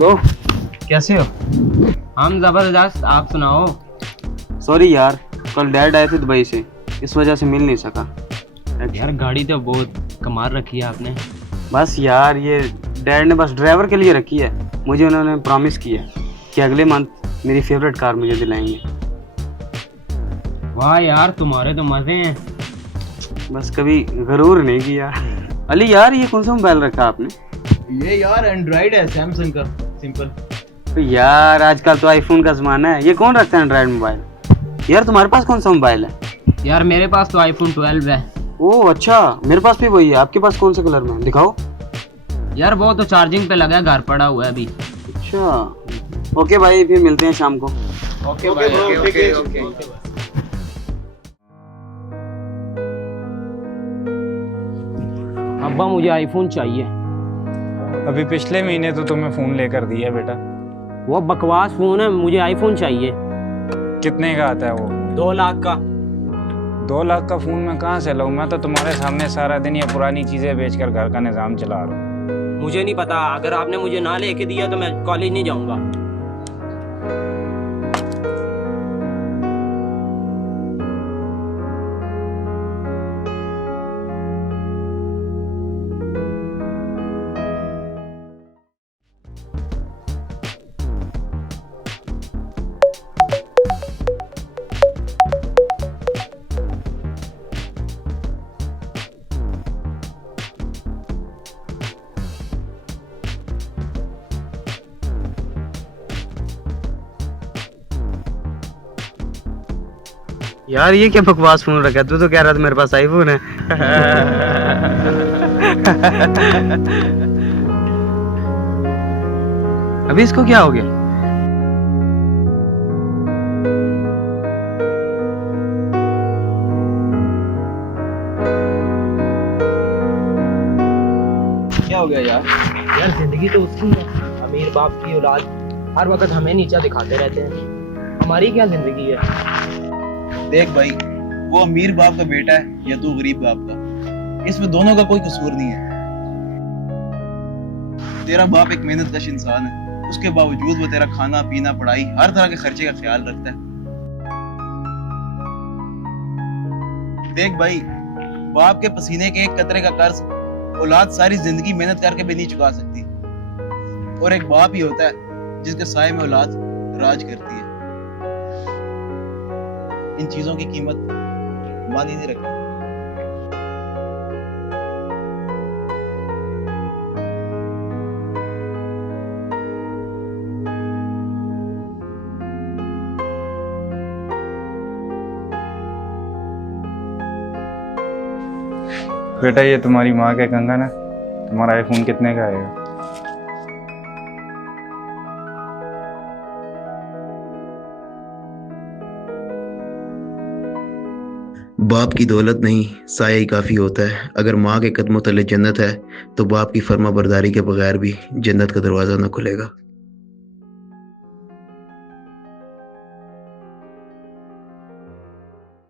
Bro, कैसे हो? हम जबरदस्त, आप सुनाओ। सॉरी यार, कल डैड आए थे दुबई से, इस वजह से मिल नहीं सका। यार गाड़ी तो बहुत कमाल रखी है आपने। बस यार, ये डैड ने बस ड्राइवर के लिए रखी है। मुझे उन्होंने प्रॉमिस किया कि अगले मंथ मेरी फेवरेट कार मुझे दिलाएंगे। वाह यार, तुम्हारे तो मजे हैं। बस कभी गरूर नहीं किया। अली यार, ये कौन सा मोबाइल रखा आपने? ये यार एंड्रॉइड है, सैमसंग का, सिंपल। तो यार आजकल तो आईफोन का जमाना है, ये कौन रखता है एंड्रॉइड मोबाइल? यार तुम्हारे पास कौन सा मोबाइल है? यार मेरे पास तो आईफोन 12 है। ओह अच्छा, मेरे पास भी वही है। आपके पास कौन सा कलर में है? दिखाओ। यार वो तो चार्जिंग पे लगा है, घर पड़ा हुआ है अभी। अच्छा ओके भाई, फिर मिलते हैं शाम को। ओके भाई, ओके। अब्बा मुझे आईफोन चाहिए। अभी पिछले महीने तो तुम्हें फ़ोन लेकर दिया बेटा। वो बकवास फोन है, मुझे आईफोन चाहिए। कितने का आता है वो? 2 लाख का। 2 लाख का फ़ोन मैं कहाँ से लाऊं? मैं तो तुम्हारे सामने सारा दिन ये पुरानी चीज़ें बेचकर घर का निज़ाम चला रहा हूँ। मुझे नहीं पता, अगर आपने मुझे ना लेके दिया तो मैं कॉलेज नहीं जाऊंगा। यार ये क्या बकवास फोन रखा है? तू तो कह रहा था मेरे पास आईफोन है। अभी इसको क्या हो गया? क्या हो गया यार? यार जिंदगी तो उसकी है, अमीर बाप की औलाद हर वक्त हमें नीचा दिखाते रहते हैं। हमारी क्या जिंदगी है? देख भाई, वो अमीर बाप का बेटा है या तू गरीब बाप का, इसमें दोनों का कोई कसूर नहीं है। तेरा बाप एक मेहनतकश इंसान है, उसके बावजूद वो तेरा खाना पीना पढ़ाई हर तरह के खर्चे का ख्याल रखता है। देख भाई, बाप के पसीने के एक कतरे का कर्ज औलाद सारी जिंदगी मेहनत करके भी नहीं चुका सकती, और एक बाप ही होता है जिसके साए में औलाद राज करती है। इन चीजों की कीमत मानी नहीं रखती। बेटा ये तुम्हारी माँ के कंगन है। तुम्हारा आईफोन कितने का आएगा? बाप की दौलत नहीं, साया ही काफ़ी होता है। अगर माँ के कदमों तले जन्नत है तो बाप की फर्मा बरदारी के बगैर भी जन्नत का दरवाज़ा न खुलेगा।